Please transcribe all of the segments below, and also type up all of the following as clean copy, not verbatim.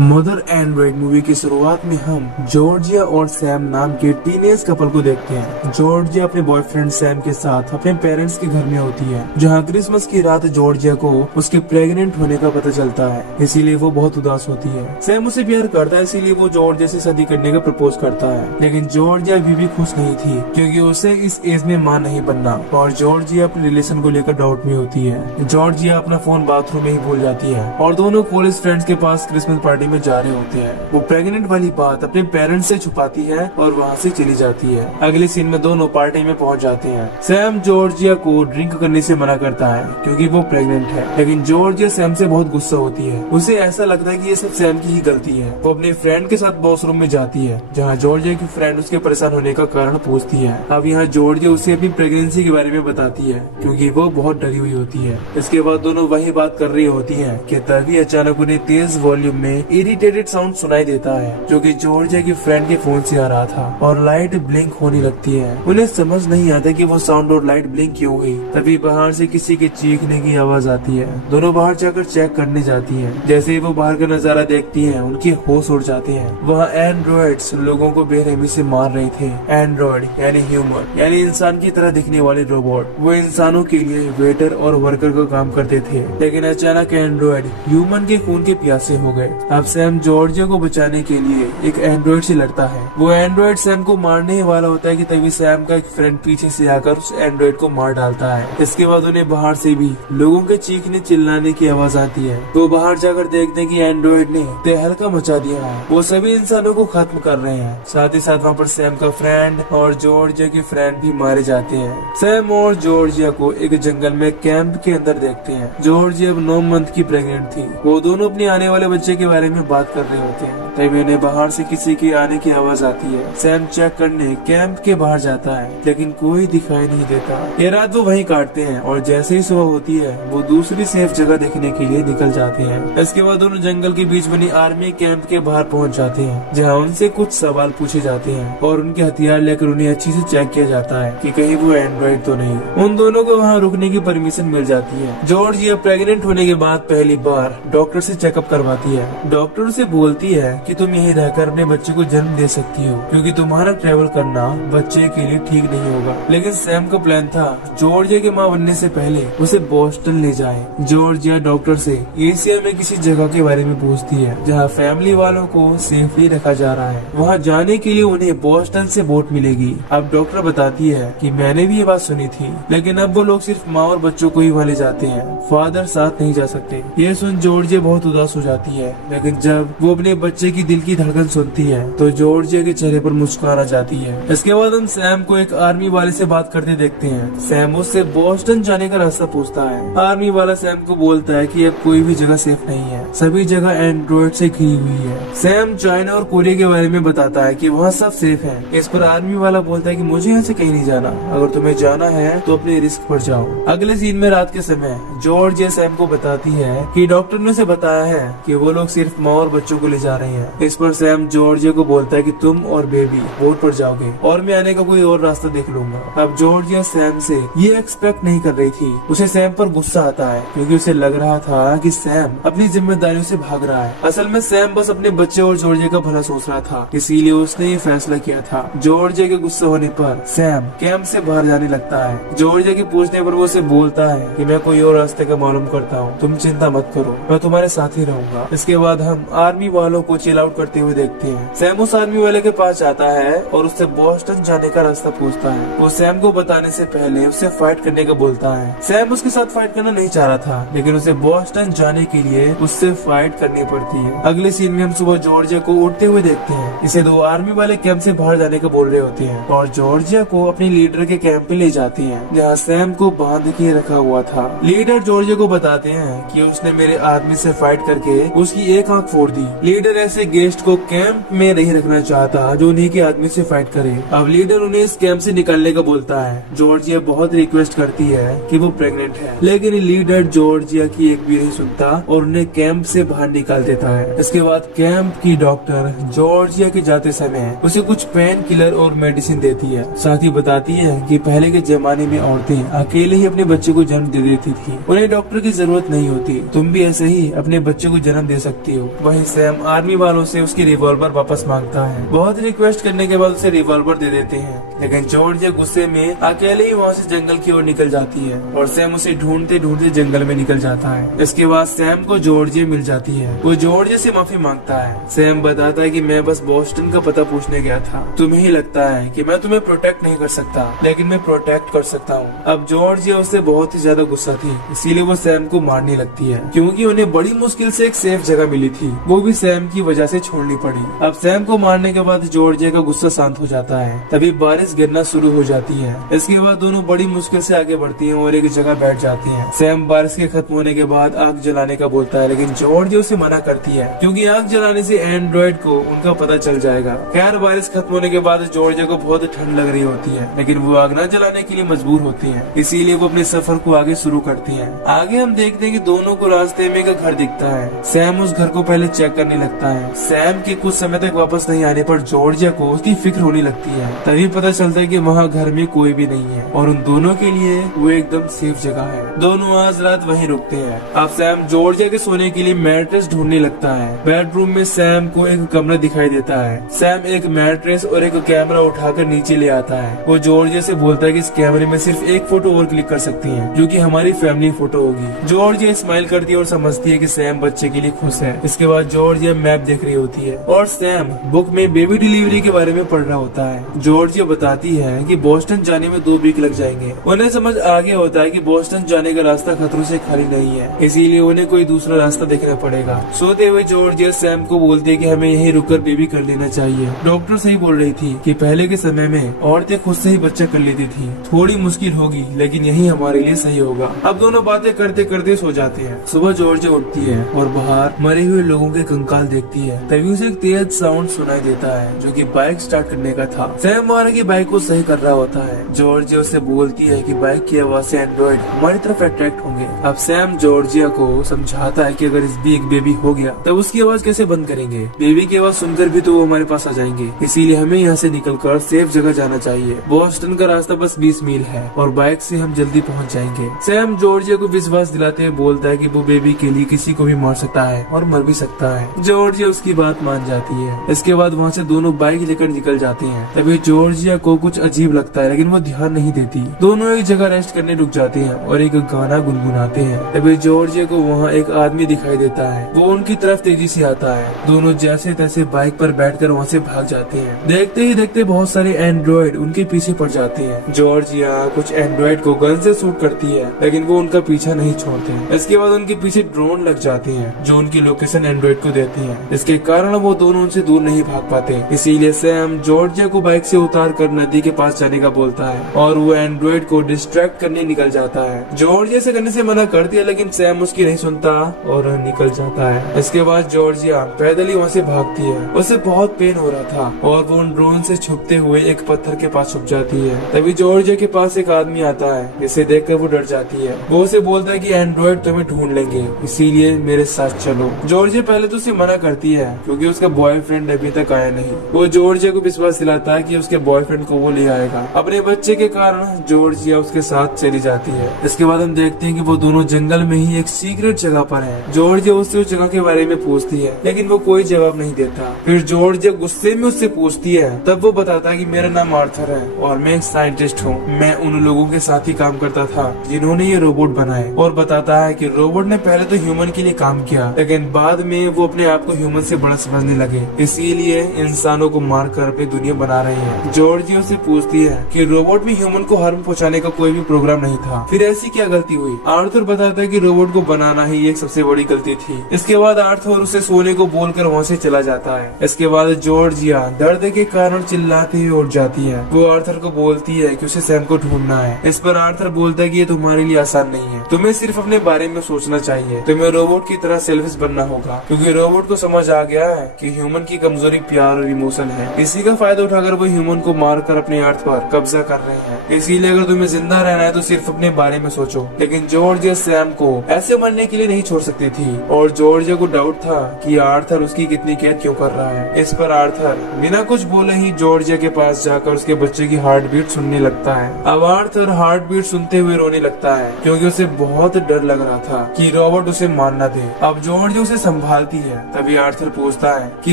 Mother Android movie की शुरुआत में हम जॉर्जिया और सैम नाम के टीनेज कपल को देखते हैं। जॉर्जिया अपने बॉयफ्रेंड सैम के साथ अपने पेरेंट्स के घर में होती है, जहां क्रिसमस की रात जॉर्जिया को उसके प्रेग्नेंट होने का पता चलता है, इसीलिए वो बहुत उदास होती है। सैम उसे प्यार करता है, इसीलिए वो जॉर्जिया से शादी करने का प्रपोज करता है, लेकिन जॉर्जिया अभी भी खुश नहीं थी क्योंकि उसे इस एज में मां नहीं बनना, और जॉर्जिया अपने रिलेशन को लेकर डाउट में होती है। जॉर्जिया अपना फोन बाथरूम में ही भूल जाती है और दोनों कॉलेज फ्रेंड्स के पास क्रिसमस पार्टी में जा रहे होते हैं। वो प्रेग्नेंट वाली बात अपने पेरेंट्स से छुपाती है और वहाँ से चली जाती है। अगले सीन में दोनों पार्टी में पहुँच जाते हैं। सैम जॉर्जिया को ड्रिंक करने से मना करता है क्योंकि वो प्रेग्नेंट है, लेकिन जॉर्जिया सैम से बहुत गुस्सा होती है। उसे ऐसा लगता है कि ये सब सैम की ही गलती है। वो अपने फ्रेंड के साथ वॉशरूम में जाती है, जहाँ जॉर्जिया की फ्रेंड उसके परेशान होने का कारण पूछती है। अब यहाँ जॉर्जिया उसे अपनी प्रेगनेंसी के बारे में बताती है क्योंकि वो बहुत डरी हुई होती है। इसके बाद दोनों वही बात कर रही होती है कि तभी अचानक उन्हें तेज वॉल्यूम में इरिटेटेड साउंड सुनाई देता है, जो कि जॉर्जिया की फ्रेंड के फोन से आ रहा था, और लाइट ब्लिंक होने लगती है। उन्हें समझ नहीं आता कि वो साउंड और लाइट ब्लिंक क्यों हुई। तभी बाहर से किसी के चीखने की आवाज आती है। दोनों बाहर जाकर चेक करने जाती है। जैसे ही वो बाहर का नजारा देखती है, उनके होश उड़ जाते हैं। वहाँ एंड्रॉइड्स लोगों को बेरहमी से मार रहे थे। एंड्रॉइड यानी ह्यूमन, यानी इंसान की तरह दिखने वाले रोबोट। वो इंसानों के लिए वेटर और वर्कर का काम करते थे, लेकिन अचानक एंड्रॉइड ह्यूमन के खून के प्यासे हो गए। अब सैम जॉर्जिया को बचाने के लिए एक एंड्रॉइड से लड़ता है। वो एंड्रॉइड सैम को मारने ही वाला होता है कि तभी सैम का एक फ्रेंड पीछे से आकर उस एंड्रॉइड को मार डालता है। इसके बाद उन्हें बाहर से भी लोगों के चीखने चिल्लाने की आवाज आती है। वो बाहर जाकर देखते हैं कि एंड्रॉइड ने तहलका मचा दिया है। वो सभी इंसानों को खत्म कर रहे हैं। साथ ही साथ वहाँ पर सैम का फ्रेंड और जॉर्जिया के फ्रेंड भी मारे जाते हैं। सैम और जॉर्जिया को एक जंगल में कैंप के अंदर देखते हैं। जॉर्जिया अब 9 मंथ की प्रेग्नेंट थी। वो दोनों अपने आने वाले बच्चे के बारे में बात कर रहे होते हैं। तभी उन्हें बाहर से किसी के आने की आवाज आती है। सैम चेक करने कैंप के बाहर जाता है, लेकिन कोई दिखाई नहीं देता। ये रात वो वहीं काटते हैं और जैसे ही सुबह होती है वो दूसरी सेफ जगह देखने के लिए निकल जाते हैं। इसके बाद दोनों जंगल के बीच बनी आर्मी कैंप के बाहर पहुंच जाते हैं, जहां उनसे कुछ सवाल पूछे जाते हैं और उनके हथियार लेकर उन्हें अच्छी से चेक किया जाता है कि कहीं वो एंड्रॉइड तो नहीं। उन दोनों को वहाँ रुकने की परमिशन मिल जाती है। जॉर्जिया प्रेग्नेंट होने के बाद पहली बार डॉक्टर से चेकअप करवाती है। डॉक्टर उसे बोलती है कि तुम यहीं रहकर अपने बच्चे को जन्म दे सकती हो, क्योंकि तुम्हारा ट्रेवल करना बच्चे के लिए ठीक नहीं होगा। लेकिन सैम का प्लान था जॉर्जिया की मां बनने से पहले उसे बोस्टन ले जाए। जॉर्जिया डॉक्टर से एशिया में किसी जगह के बारे में पूछती है जहां फैमिली वालों को सेफली रखा जा रहा है। वहां जाने के लिए उन्हें बोस्टन से बोट मिलेगी। अब डॉक्टर बताती है कि मैंने भी ये बात सुनी थी, लेकिन अब वो लोग सिर्फ माँ और बच्चों को ही वहाँ ले जाते हैं, फादर साथ नहीं जा सकते। ये सुन जॉर्जिया बहुत उदास हो जाती है, लेकिन जब वो अपने बच्चे की दिल की धड़कन सुनती है तो जॉर्जिया के चेहरे पर मुस्कुराहट आ जाती है। इसके बाद हम सैम को एक आर्मी वाले से बात करते देखते हैं। सैम उससे बोस्टन जाने का रास्ता पूछता है। आर्मी वाला सैम को बोलता है कि अब कोई भी जगह सेफ नहीं है, सभी जगह एंड्रॉइड से घिरी हुई है। सैम चाइना और कोरिया के बारे में बताता है कि वहाँ सब सेफ है। इस पर आर्मी वाला बोलता है कि मुझे यहाँ से कहीं नहीं जाना, अगर तुम्हें जाना है तो अपने रिस्क पर जाओ। अगले सीन में रात के समय जॉर्जिया सैम को बताती है कि डॉक्टर ने उसे बताया है कि वो लोग सिर्फ माँ और बच्चों को ले जा रहे हैं। इस पर सैम जॉर्जिया को बोलता है कि तुम और बेबी बोट पर जाओगे और मैं आने का कोई और रास्ता देख लूंगा। अब जॉर्जिया सैम से ये एक्सपेक्ट नहीं कर रही थी। उसे सैम पर गुस्सा आता है क्योंकि उसे लग रहा था कि सैम अपनी जिम्मेदारियों से भाग रहा है। असल में सैम बस अपने बच्चे और जॉर्जिया का भला सोच रहा था, इसीलिए उसने ये फैसला किया था। जॉर्जिया के गुस्सा होने पर सैम कैंप से बाहर जाने लगता है। जॉर्जिया के पूछने पर वो उसे बोलता है कि मैं कोई और रास्ते का मालूम करता हूँ, तुम चिंता मत करो, मैं तुम्हारे साथ ही रहूंगा। इसके बाद हम आर्मी वालों को चिल आउट करते हुए देखते हैं। सैम उस आर्मी वाले के पास जाता है और उससे बोस्टन जाने का रास्ता पूछता है। वो सैम को बताने से पहले उससे फाइट करने का बोलता है। सैम उसके साथ फाइट करना नहीं चाह रहा था, लेकिन उसे बोस्टन जाने के लिए उससे फाइट करनी पड़ती है। अगले सीन में हम सुबह जॉर्जिया को उड़ते हुए देखते हैं। इसे दो आर्मी वाले कैंप से बाहर जाने का बोल रहे होते हैं और जॉर्जिया को अपने लीडर के कैंप पे ले जाती है, जहाँ सैम को बांध के रखा हुआ था। लीडर जॉर्जिया को बताते हैं कि उसने मेरे आदमी से फाइट करके उसकी एक आंख फोड़ दी। लीडर ऐसे किसी गेस्ट को कैंप में नहीं रखना चाहता जो उन्हीं के आदमी से फाइट करे। अब लीडर उन्हें इस कैंप से निकालने का बोलता है। जॉर्जिया बहुत रिक्वेस्ट करती है कि वो प्रेग्नेंट है, लेकिन लीडर जॉर्जिया की एक भी नहीं सुनता और उन्हें कैंप से बाहर निकाल देता है। इसके बाद कैंप की डॉक्टर जॉर्जिया के जाते समय उसे कुछ पेन किलर और मेडिसिन देती है। साथ ही बताती है कि पहले के जमाने में औरतें अकेले ही अपने बच्चे को जन्म दे देती थी, उन्हें डॉक्टर की जरूरत नहीं होती, तुम भी ऐसे ही अपने बच्चे को जन्म दे सकती हो। वहीं सैम आर्मी वालों से उसकी रिवॉल्वर वापस मांगता है। बहुत रिक्वेस्ट करने के बाद उसे रिवॉल्वर दे देते हैं, लेकिन जॉर्जिया गुस्से में अकेले ही वहाँ से जंगल की ओर निकल जाती है और सैम उसे ढूंढते ढूंढते जंगल में निकल जाता है। इसके बाद सैम को जॉर्जिया मिल जाती है। वो जॉर्जिया से माफी मांगता है। सैम बताता है कि मैं बस बोस्टन का पता पूछने गया था, तुम्हें ही लगता है कि मैं तुम्हें प्रोटेक्ट नहीं कर सकता, लेकिन मैं प्रोटेक्ट कर सकता हूँ। अब जॉर्जिया उससे बहुत ही ज्यादा गुस्सा थी, इसीलिए वो सैम को मारने लगती है, क्योंकि उन्हें बड़ी मुश्किल से एक सेफ जगह मिली थी, वो भी सैम की वजह से छोड़नी पड़ी। अब सैम को मारने के बाद जॉर्जिया का गुस्सा शांत हो जाता है। तभी बारिश गिरना शुरू हो जाती है। इसके बाद दोनों बड़ी मुश्किल से आगे बढ़ती हैं और एक जगह बैठ जाती हैं। सैम बारिश के खत्म होने के बाद आग जलाने का बोलता है, लेकिन जॉर्जिया उसे मना करती है, क्योंकि आग जलाने से एंड्रॉइड को उनका पता चल जाएगा। खैर बारिश खत्म होने के बाद जॉर्जिया को बहुत ठंड लग रही होती है, लेकिन वो आग न जलाने के लिए मजबूर होती है, इसीलिए वो अपने सफर को आगे शुरू करती है। आगे हम देखते हैं कि दोनों को रास्ते में एक घर दिखता है। सैम उस घर को पहले चेक करने लगता है। सैम के कुछ समय तक वापस नहीं आने पर जॉर्जिया को उसकी फिक्र होने लगती है। तभी पता चलता है कि वहाँ घर में कोई भी नहीं है और उन दोनों के लिए वो एकदम सेफ जगह है। दोनों आज रात वहीं रुकते हैं। अब सैम जॉर्जिया के सोने के लिए मैट्रेस ढूंढने लगता है। बेडरूम में सैम को एक कमरा दिखाई देता है। सैम एक मैट्रेस और एक कैमरा उठाकर नीचे ले आता है। वो जॉर्जिया से बोलता है कि इस कैमरे में सिर्फ एक फोटो और क्लिक कर सकती है, जो कि हमारी फैमिली फोटो होगी। जॉर्जिया स्माइल करती है और समझती है कि सैम बच्चे के लिए खुश है। इसके बाद जॉर्जिया मैप देख रही होती है और सैम बुक में बेबी डिलीवरी के बारे में पढ़ रहा होता है। जॉर्जिया बताती है कि बोस्टन जाने में 2 वीक लग जाएंगे। उन्हें समझ आ गया होता है कि बोस्टन जाने का रास्ता खतरों से खाली नहीं है, इसीलिए उन्हें कोई दूसरा रास्ता देखना पड़ेगा। सोते हुए जॉर्जिया सैम को बोलती है कि हमें यहीं रुककर बेबी कर लेना चाहिए। डॉक्टर सही बोल रही थी कि पहले के समय में औरतें खुद से ही बच्चा कर लेती थी। थोड़ी मुश्किल होगी, लेकिन यही हमारे लिए सही होगा। अब दोनों बातें करते करते सो जाते हैं। सुबह जॉर्जिया उठती है और बाहर मरे हुए लोगों के कंकाल देखती है। तभी उसे एक तेज साउंड सुनाई देता है, जो कि बाइक स्टार्ट करने का था। सैम वहाँ की बाइक को सही कर रहा होता है। जॉर्जिया उससे बोलती है कि बाइक की आवाज से एंड्रॉइड हमारी तरफ अट्रैक्ट होंगे। अब सैम जॉर्जिया को समझाता है कि अगर इस भी एक बेबी हो गया तब उसकी आवाज कैसे बंद करेंगे। बेबी की आवाज सुनकर भी तो वो हमारे पास आ जाएंगे, इसीलिए हमें यहाँ से निकलकर सेफ जगह जाना चाहिए। बोस्टन का रास्ता बस 20 मील है और बाइक से हम जल्दी पहुँच जाएंगे। सैम जॉर्जिया को विश्वास दिलाते हुए बोलता है कि वो बेबी के लिए किसी को भी मार सकता है और मर भी सकता है। जॉर्जिया उसकी बात मान जाती है। इसके बाद वहाँ से दोनों बाइक लेकर निकल जाते हैं। तभी जॉर्जिया को कुछ अजीब लगता है, लेकिन वो ध्यान नहीं देती। दोनों एक जगह रेस्ट करने रुक जाते हैं और एक गाना गुनगुनाते हैं। तभी जॉर्जिया को वहाँ एक आदमी दिखाई देता है। वो उनकी तरफ तेजी से आता है। दोनों जैसे तैसे बाइक पर बैठकर वहाँ से भाग जाते हैं। देखते ही देखते बहुत सारे एंड्रॉइड उनके पीछे पड़ जाते हैं। जॉर्जिया कुछ एंड्रॉइड को गन से शूट करती है, लेकिन वो उनका पीछा नहीं छोड़ते। इसके बाद उनके पीछे ड्रोन लग जाते हैं, जो उनकी लोकेशन एंड्रॉइड को देती है। इसके कारण वो दोनों उनसे दूर नहीं भाग पाते। इसीलिए सैम जॉर्जिया को बाइक से उतार कर नदी के पास जाने का बोलता है और वो एंड्रॉइड को डिस्ट्रैक्ट करने निकल जाता है। जॉर्जिया से करने से मना करती है, लेकिन सैम उसकी नहीं सुनता और निकल जाता है। इसके बाद जॉर्जिया पैदल ही वहाँ से भागती है। उसे बहुत पेन हो रहा था और वो उन ड्रोन से छुपते हुए एक पत्थर के पास छुप जाती है। तभी जॉर्जिया के पास एक आदमी आता है, जिसे देखकर वो डर जाती है। वो उसे बोलता है कि एंड्रॉइड तुम्हें ढूंढ लेंगे, इसीलिए मेरे साथ चलो। जॉर्जिया पहले तो उसे मना करती है, क्योंकि उसका बॉयफ्रेंड अभी तक आया नहीं। वो जॉर्जिया को विश्वास दिलाता है कि उसके बॉयफ्रेंड को वो ले आएगा। अपने बच्चे के कारण जॉर्जिया उसके साथ चली जाती है। इसके बाद हम देखते हैं कि वो दोनों जंगल में ही एक सीक्रेट जगह पर है। जॉर्जिया उससे उस जगह के बारे में पूछती है, लेकिन वो कोई जवाब नहीं देता। फिर जॉर्जिया गुस्से में उससे पूछती है, तब वो बताता है कि मेरा नाम आर्थर है और मैं एक साइंटिस्ट हूँ। मैं उन लोगों के साथ ही काम करता था जिन्होंने ये रोबोट बनाए। और बताता है कि रोबोट ने पहले तो ह्यूमन के लिए काम किया, लेकिन बाद में वो अपने आप को ह्यूमन से बड़ा समझने लगे, इसीलिए इंसानों को मार कर अपनी दुनिया बना रहे हैं। जॉर्जिया से पूछती है कि रोबोट में ह्यूमन को हार्म पहुँचाने का कोई भी प्रोग्राम नहीं था, फिर ऐसी क्या गलती हुई। आर्थर बताता है कि रोबोट को बनाना ही एक सबसे बड़ी गलती थी। इसके बाद आर्थर उसे सोने को बोलकर वहाँ से चला जाता है। इसके बाद जॉर्जिया दर्द के कारण चिल्लाती हुई उठ जाती है। वो आर्थर को बोलती है कि उसे सैम को ढूंढना है। इस पर आर्थर बोलता है कि ये तुम्हारे लिए आसान नहीं है, तुम्हें सिर्फ अपने बारे में सोचना चाहिए। तुम्हें रोबोट की तरह सेल्फिश बनना होगा, क्योंकि रोबोट को समझ आ गया है कि ह्यूमन की कमजोरी प्यार और इमोशन है। इसी का फायदा उठाकर वो ह्यूमन को मारकर अपने अर्थ पर कब्जा कर रहे हैं। इसीलिए अगर तुम्हें जिंदा रहना है तो सिर्फ अपने बारे में सोचो। लेकिन जॉर्जिया सैम को ऐसे मरने के लिए नहीं छोड़ सकती थी और जॉर्जिया को डाउट था कि आर्थर उसकी कितनी कैद क्यों कर रहा है। इस पर आर्थर बिना कुछ बोले ही जॉर्जिया के पास जाकर उसके बच्चे की हार्ट बीट सुनने लगता है। अब आर्थर हार्ट बीट सुनते हुए रोने लगता है क्योंकि उसे बहुत डर लग रहा था कि रॉबर्ट उसे मार न दे। अब जॉर्जिया उसे संभालती है। तभी आर्थर पूछता है कि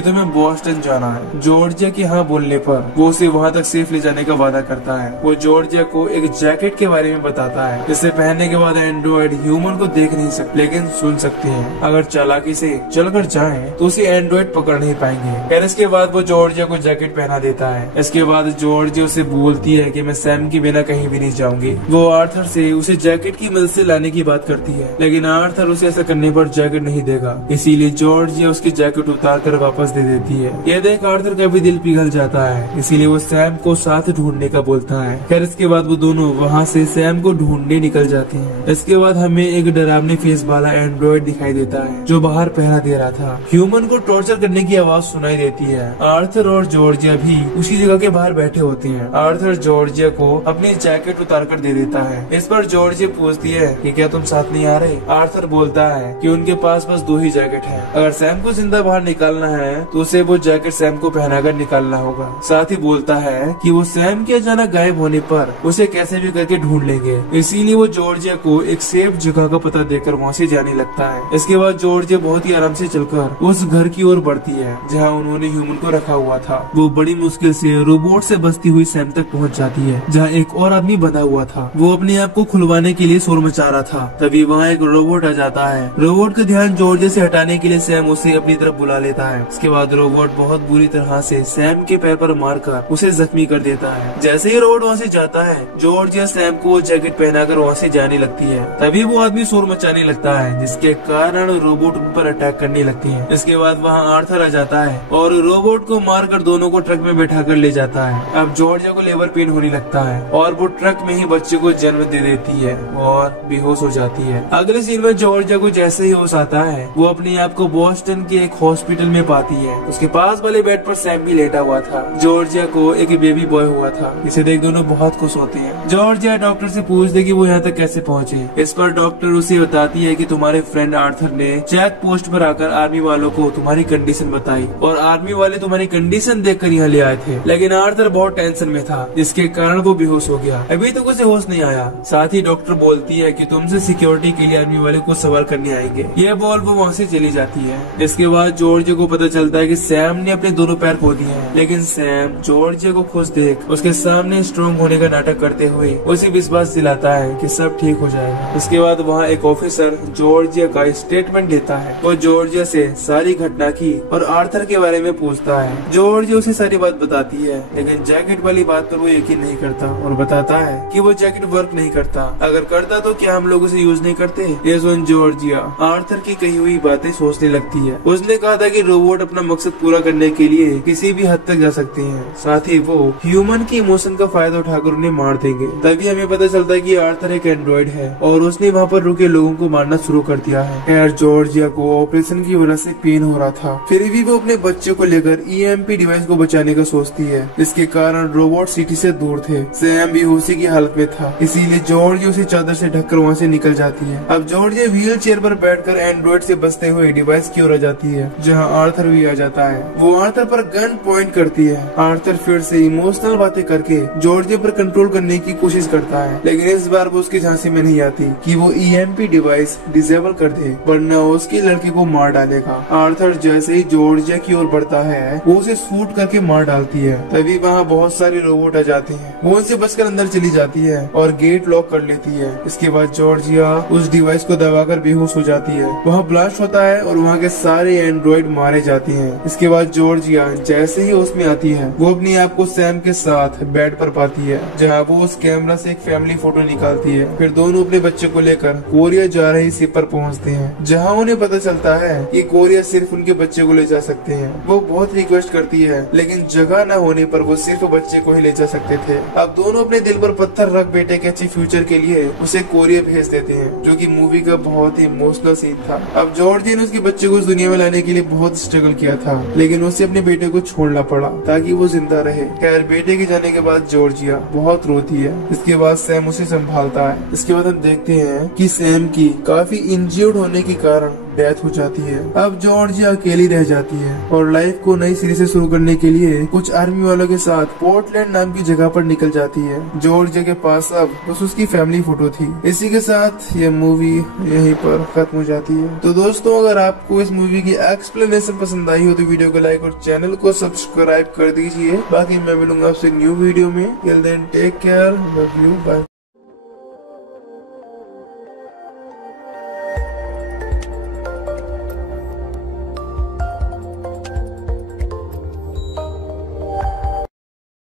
तुम्हें बोस्टन जाना है। जॉर्जिया के हाँ बोलने पर वो उसे वहाँ तक सेफ ले जाने का वादा करता है। वो जॉर्जिया को एक जैकेट के बारे में बताता है जिसे पहनने के बाद एंड्रॉइड ह्यूमन को देख नहीं सकते लेकिन सुन सकते हैं। अगर चालाकी से चलकर जाएं तो उसे एंड्रॉइड पकड़ नहीं पाएंगे। फिर इसके बाद वो जॉर्जिया को जैकेट पहना देता है। इसके बाद जॉर्जिया उसे बोलती है कि मैं सैम के बिना कहीं भी नहीं जाऊंगी। वो आर्थर से उसे जैकेट की मदद से लाने की बात करती है लेकिन आर्थर उसे ऐसा करने पर जैकेट नहीं देगा। इसीलिए जॉर्जिया उसकी जैकेट उतार कर वापस दे देती है। यह देख आर्थर का भी दिल पिघल जाता है। इसीलिए वो सैम को साथ ढूंढने का बोलता है। खैर इसके बाद वो दोनों वहाँ से सैम को ढूंढने निकल जाते हैं। इसके बाद हमें एक डरावने फेस वाला एंड्रॉइड दिखाई देता है जो बाहर पहरा दे रहा था। ह्यूमन को टॉर्चर करने की आवाज सुनाई देती है। आर्थर और जॉर्जिया भी उसी जगह के बाहर बैठे होते हैं। आर्थर जॉर्जिया को अपनी जैकेट उतार कर दे देता है। इस पर जॉर्जिया पूछती है कि क्या तुम साथ नहीं आ रहे। आर्थर बोलता है कि उनके पास बस 2 ही जैकेट है। अगर सैम को जिंदा बाहर निकालना है तो उसे वो जैकेट सैम को पहनाकर निकालना होगा। साथ ही बोलता है कि वो सैम के अचानक गायब होने पर उसे कैसे भी करके ढूंढ लेंगे। इसीलिए वो जॉर्जिया को एक सेफ जगह का पता देकर वहाँ से जाने लगता है। इसके बाद जॉर्जिया बहुत ही आराम से चलकर उस घर की ओर बढ़ती है जहाँ उन्होंने ह्यूमन को रखा हुआ था। वो बड़ी मुश्किल से रोबोट से बचती हुई सैम तक पहुँच जाती है जहाँ एक और आदमी बंधा हुआ था। वो अपने आप को खुलवाने के लिए शोर मचा रहा था। तभी वहाँ एक रोबोट आ जाता है। रोबोट का ध्यान जॉर्जिया से हटाने के लिए सैम उसे अपनी तरफ बुला लेता है। इसके बाद रोबोट बहुत बुरी तरह से सैम के पैर पर मारकर उसे जख्मी कर देता है। जैसे ही रोबोट वहाँ से जाता है जॉर्जिया सैम को वो जैकेट पहनाकर वहाँ से जाने लगती है। तभी वो आदमी शोर मचाने लगता है जिसके कारण रोबोट उन पर अटैक करने लगते हैं। इसके बाद वहाँ आर्थर आ जाता है और रोबोट को मारकर दोनों को ट्रक में बैठा कर ले जाता है। अब जॉर्जिया को लेबर पेन होने लगता है और वो ट्रक में ही बच्चे को जन्म दे देती है और बेहोश हो जाती है। अगले सीन में जॉर्जिया को जैसे ही होश आता है वो अपने आप को बोस्टन के एक हॉस्पिटल में पाती है। उसके पास वाले बेड पर सैम भी लेटा हुआ था। जॉर्जिया को एक बेबी बॉय हुआ था। इसे देख दोनों बहुत खुश होते हैं। जॉर्जिया डॉक्टर से पूछते कि वो यहाँ तक कैसे पहुँचे। इस पर डॉक्टर उसे बताती है कि तुम्हारे फ्रेंड आर्थर ने चेक पोस्ट पर आकर आर्मी वालों को तुम्हारी कंडीशन बताई और आर्मी वाले तुम्हारी कंडीशन देखकर यहाँ ले आए थे। लेकिन आर्थर बहुत टेंशन में था जिसके कारण वो बेहोश हो गया। अभी तक उसे होश नहीं आया। साथ ही डॉक्टर बोलती है कि तुमसे सिक्योरिटी के लिए आर्मी वाले कुछ सवाल करने आएंगे। ये बोल वो वहाँ से चली जाती है। इसके बाद जॉर्जिया को पता चलता है कि सैम ने अपने दोनों पैर खो दिए हैं। लेकिन सैम जॉर्जिया को खुश देख उसके सामने स्ट्रॉन्ग होने का नाटक करते हुए उसे विश्वास दिलाता है कि सब ठीक हो जाएगा। इसके बाद वहाँ एक ऑफिसर जॉर्जिया का स्टेटमेंट लेता है। वो जॉर्जिया से सारी घटना की और आर्थर के बारे में पूछता है। जॉर्जिया उसे सारी बात बताती है लेकिन जैकेट वाली बात पर वो यकीन नहीं करता और बताता है कि वो जैकेट वर्क नहीं करता। अगर करता तो क्या हम लोग उसे यूज नहीं करते। ये सुन जॉर्जिया आर्थर की कही हुई बातें सोचने लगती है। उसने कहा था कि रोबोट अपना मकसद पूरा करने के लिए किसी भी हद तक जा सकते हैं। साथ ही वो ह्यूमन की इमोशन का फायदा उठाकर उन्हें मार देंगे। तभी हमें पता चलता है कि आर्थर एक एंड्रॉइड है और उसने वहाँ पर रुके लोगों को मारना शुरू कर दिया है। खैर जॉर्जिया को ऑपरेशन की वजह से पेन हो रहा था। फिर भी वो अपने बच्चे को लेकर EMP डिवाइस को बचाने का सोचती है। इसके कारण रोबोट सिटी से दूर थे। सैम भी उसी की हालत में था। इसीलिए जॉर्जिया उसे चादर से ढककर वहाँ से निकल जाती है। अब जॉर्जिया व्हील चेयर पर बैठकर एंड्रॉइड से बचते हुए डिवाइस की ओर आ जाती है जहाँ आर्थर भी आ जाता है। वो आर्थर पर गन पॉइंट करती है। आर्थर फिर से इमोशनल बातें करके जॉर्जिया पर कंट्रोल करने की कोशिश करता है लेकिन इस बार वो उसकी झांसी में नहीं आती कि वो EMP डिवाइस डिसेबल कर दे वरना उसकी लड़की को मार डालेगा। आर्थर जैसे ही जॉर्जिया की ओर बढ़ता है वो उसे शूट करके मार डालती है। तभी वहाँ बहुत सारे रोबोट आ जाते हैं। वो उनसे बचकर अंदर चली जाती है और गेट लॉक कर लेती है। इसके बाद जॉर्जिया उस डिवाइस को दबाकर बेहोश हो जाती है। वहाँ ब्लास्ट होता है और वहाँ के सारे एंड्रॉइड मारे जाते हैं। इसके बाद जॉर्जिया जैसे ही उसमें आती है वो अपने आप को सैम के साथ बेड पर पाती है। जहाँ वो उस कैमरा से एक फैमिली फोटो निकालती है। फिर दोनों अपने बच्चे को लेकर कोरिया जा रही शिप पर पहुँचते हैं, जहाँ उन्हें पता चलता है कि कोरिया सिर्फ उनके बच्चे को ले जा सकते हैं। वो बहुत रिक्वेस्ट करती है, लेकिन जगह न होने पर वो सिर्फ बच्चे को ही ले जा सकते थे। अब दोनों अपने दिल पर पत्थर रख बेटे के अच्छे फ्यूचर के लिए उसे कोरिया भेज देते हैं, जो कि मूवी का बहुत ही इमोशनल सीन था। अब जॉर्जिया ने उसके बच्चे को इस दुनिया में लाने के लिए बहुत स्ट्रगल किया था, लेकिन उसे अपने बेटे को छोड़ना पड़ा ताकि वो जिंदा रहे। खैर, बेटे के जाने के बाद जॉर्जिया बहुत रोती है। इसके बाद सैम उसे संभालता है। इसके बाद हम देखते हैं कि सैम की काफी इंजर्ड होने के कारण डेथ हो जाती है। अब जॉर्जिया अकेली रह जाती है और लाइफ को नई सिरे से शुरू करने के लिए कुछ आर्मी वालों के साथ पोर्टलैंड नाम की जगह पर निकल जाती है। जॉर्जिया के पास अब बस उसकी फैमिली फोटो थी। इसी के साथ ये मूवी यहीं पर खत्म हो जाती है। तो दोस्तों, अगर आपको इस मूवी की एक्सप्लेनेशन पसंद आई हो तो वीडियो को लाइक और चैनल को सब्सक्राइब कर दीजिए। बाकी मैं मिलूंगा आपसे न्यू वीडियो में। Till then take care, love you, bye.